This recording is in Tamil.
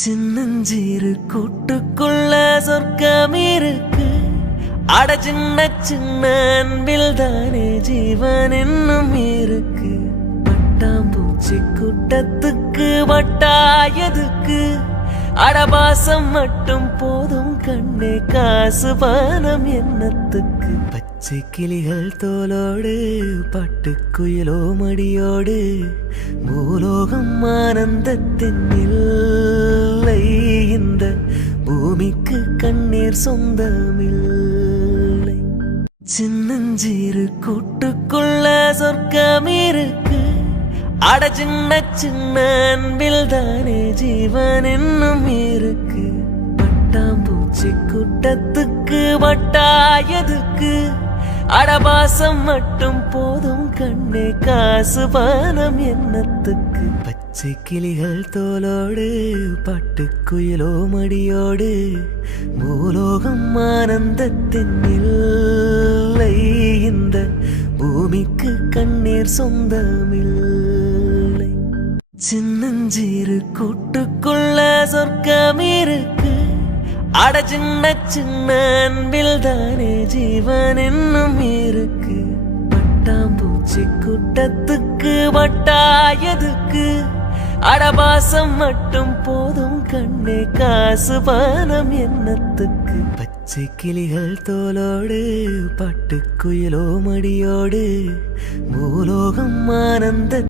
சின்னஞ்சீரு கூட்டுக்குள்ள சொர்க்கம் இருக்கு. அட சின்ன சின்ன அன்பில் தானே ஜீவன் இன்னும் இருக்கு. பட்டாம்பூச்சி கூட்டத்துக்கு வட்டாயதுக்கு அடபாசம் மட்டும் போதும் கண்ணே, காசு பானம் எண்ணத்துக்கு. பச்சை கிளிகள் தோலோடு பட்டுக்குயிலோ மடியோடு பூலோகம் ஆனந்தத்தின் இல்லை. இந்த பூமிக்கு கண்ணீர் சொந்தமில்லை. சின்னஞ்சீரு கூட்டுக்குள்ள சொர்க்கம் இருக்கு. அட சின்ன சின்ன அன்பில் தானே ஜீவன் இன்னும் இருக்கு. பட்டாம்பூச்சி கூட்டத்துக்கு வட்டாயதுக்கு அடபாசம் மட்டும் போதும் கண்ணே, காசு பானம் எண்ணத்துக்கு. பச்சை கிளிகள் தோலோடு பட்டுக்குயிலோ மடியோடு பூலோகம் ஆனந்தத்தின் இல்லை. இந்த பூமிக்கு கண்ணீர் சொந்தமில்லை. சின்னஞ்சீரு கூட்டுக்குள்ள சொர்க்கம் இருக்கு. அட சின்ன சின்ன அன்பில் தானே ஜீவன் இன்னும் இருக்கு. பட்டாம்பூச்சி கூட்டத்துக்கு வட்டாயதுக்கு அடபாசம் மட்டும் போதும் கண்ணே, காசு பானம் எண்ணத்துக்கு. பச்சை கிளிகள் தோலோடு பட்டுக்குயிலோ மடியோடு பூலோகம் ஆனந்த